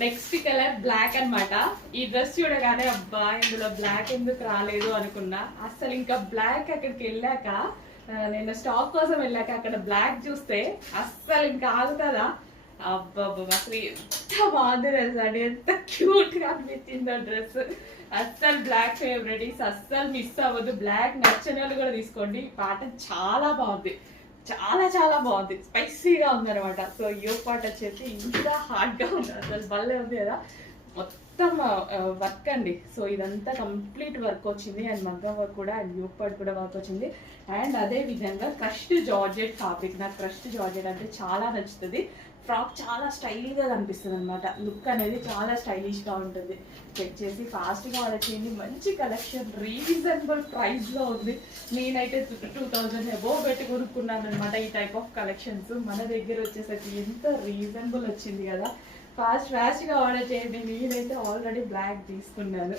Next colour black అన్నమాట. ఈ dress చూడగానే అబ్బా ఇందులో బ్లాక్ ఎందుకు రాలేదు అనుకున్నా. అసలు ఇంకా బ్లాక్ అక్కడికి వెళ్ళాక నేను స్టాక్ కోసం వెళ్ళాక అక్కడ బ్లాక్ చూస్తే అస్సలు ఇంకా ఆగుతుందా. అబ్బబ్బా అసలు ఎంత బాగుంది డ్రెస్ అండి, ఎంత క్యూట్ గా అనిపించిందో డ్రెస్. అస్సలు బ్లాక్ ఫేవరెట్, అస్సలు మిస్ అవ్వదు. బ్లాక్ నచ్చని వాళ్ళు కూడా తీసుకోండి. ఈ ప్యాటర్న్ చాలా బాగుంది, చాలా చాలా బాగుంది, స్పైసీగా ఉంది అనమాట. సో యోగ్ పార్ట్ వచ్చేసి ఇంకా హార్డ్ గా ఉంది, అసలు భలే ఉంది కదా. మొత్తం వర్క్ అండి. సో ఇదంతా కంప్లీట్ వర్క్ వచ్చింది, అండ్ మగ్గం వర్క్ కూడా, అండ్ యోగ్ పార్ట్ కూడా వర్క్ వచ్చింది. అండ్ అదే విధంగా క్రష్డ్ జార్జెట్ ఫ్యాబ్రిక్. నాకు క్రష్డ్ జార్జెట్ అంటే చాలా నచ్చుతుంది. ఫ్రాక్ చాలా స్టైల్గా కనిపిస్తుంది అనమాట. లుక్ అనేది చాలా స్టైలిష్గా ఉంటుంది. చెక్ చేసి ఫాస్ట్గా ఆర్డర్ చేయండి. మంచి కలెక్షన్ రీజనబుల్ ప్రైస్లో ఉంది. నేనైతే 2000 అబోవ్ పెట్టి కొనుక్కున్నాను అనమాట ఈ టైప్ ఆఫ్ కలెక్షన్స్. మన దగ్గర వచ్చేసరికి ఎంత రీజనబుల్ వచ్చింది కదా. ఫాస్ట్గా ఆర్డర్ చేయండి. నేనైతే ఆల్రెడీ బ్లాక్ తీసుకున్నాను.